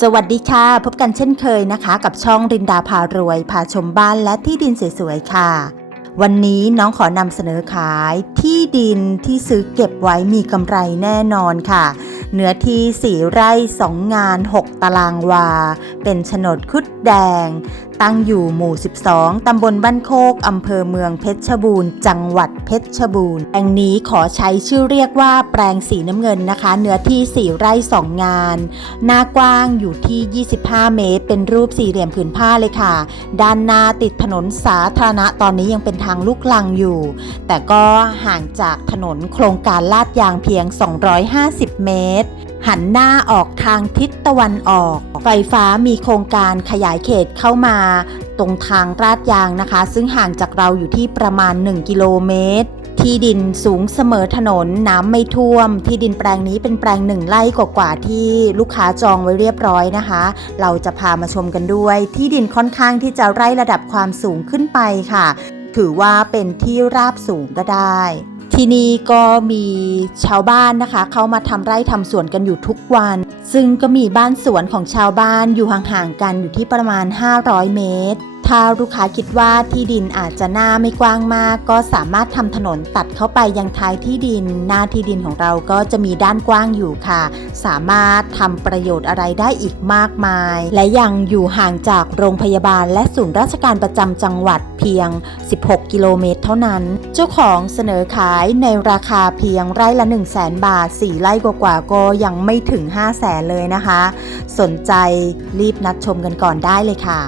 สวัสดีค่ะ พบกันเช่นเคยนะคะ กับช่องรินดาพารวยพาชมบ้านและที่ดินสวยๆค่ะ วันนี้น้องขอนำเสนอขายที่ดินที่ซื้อเก็บไว้มีกำไรแน่นอนค่ะ เนื้อที่4ไร่2งงาน 6 ตารางวา เป็นโฉนดคุดแดง ตั้งอยู่หมู่ 12 ตำบลบ้านโคกอำเภอเมืองเพชรบูรณ์ จังหวัด ชรบูรณ์แปลงนี้ขอใช้ชื่อเรียกว่าแปลงสีน้ำเงินนะคะ เนื้อที่ 4 ไร่ 2 งาน หน้ากว้างอยู่ที่ 25 เมตร เป็นรูปสี่เหลี่ยมผืนผ้าเลยค่ะ ด้านหน้าติดถนนสาธารณะตอนนี้ยังเป็นทางลูกลังอยู่ แต่ก็ห่างจากถนนโครงการลาดยางเพียง 250 เมตรหันหน้าออกทางทิศตะวันออก ไฟฟ้ามีโครงการขยายเขตเข้ามา ตรงทางลาดยางนะคะ ซึ่งห่างจากเราอยู่ที่ประมาณ 1 กิโลเมตร ที่ดินสูงเสมอถนนน้ำไม่ท่วม ที่ดินแปลงนี้เป็นแปลงหนึ่งไร่กว่าๆที่ลูกค้าจองไว้เรียบร้อยนะคะ เราจะพามาชมกันด้วย ที่ดินค่อนข้างที่จะไร่ระดับความสูงขึ้นไปค่ะ ถือว่าเป็นที่ราบสูงก็ได้ที่นี่ก็มีชาวบ้านนะคะ เข้ามาทำไร่ทำสวนกันอยู่ทุกวัน ซึ่งก็มีบ้านสวนของชาวบ้านอยู่ห่างๆกันอยู่ที่ประมาณ 500 เมตร ถ้าลูกค้าคิดว่าที่ดินอาจจะหน้าไม่กว้างมาก ก็สามารถทำถนนตัดเข้าไปยังท้ายที่ดิน หน้าที่ดินของเราก็จะมีด้านกว้างอยู่ค่ะ สามารถทำประโยชน์อะไรได้อีกมากมาย และยังอยู่ห่างจากโรงพยาบาล และศูนย์ราชการประจำจังหวัดเพียง 16 กิโลเมตร เท่านั้น เจ้าของเสนอขายในราคาเพียงไร่ละ 1 0 0 0 0แบาท 4 ไร่กว่าๆก็ยังไม่ถึง 5 0 0แสนเลยนะคะ สนใจรีบนัดชมกันก่อนได้เลยค่ะ